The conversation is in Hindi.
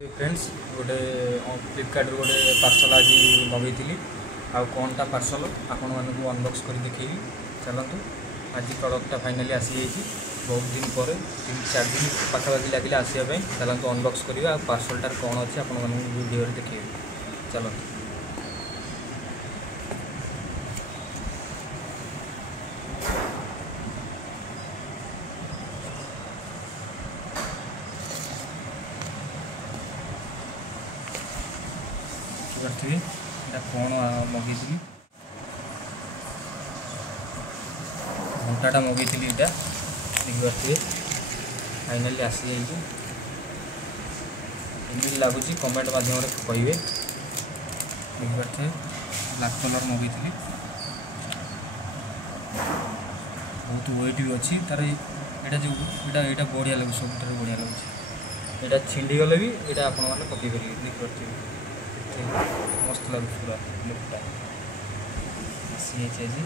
फ्रेंड्स गोटे फ्लिपकार्ट गोटे पार्सल आज मगैली आ कौनटा पार्सल आपण मानक अनबॉक्स कर देखी चलतु। आज प्रडक्टा फाइनाली आसी बहुत दिन पर 3-4 दिन पाखापाखि लगे आसवाई। चलतु अनबॉक्स करवा पार्सलटार कौन अच्छे आपण मानक वीडियो देखिए चलतु। कौन मगैली घंटाटा मगैली यहाँ देखिए फाइनाली आसी जाइए। एमती लगुच कमेंट मध्यम कहे देखिए ब्लैक कलर मगैली बहुत वेट भी अच्छी तार यहाँ जो यहाँ बढ़िया लगे सब बढ़िया लगे। यहाँ छिंडी गले भी यहाँ आप पकई पारे देखिए मस्त लगे पूरा लुकटा आसी आज।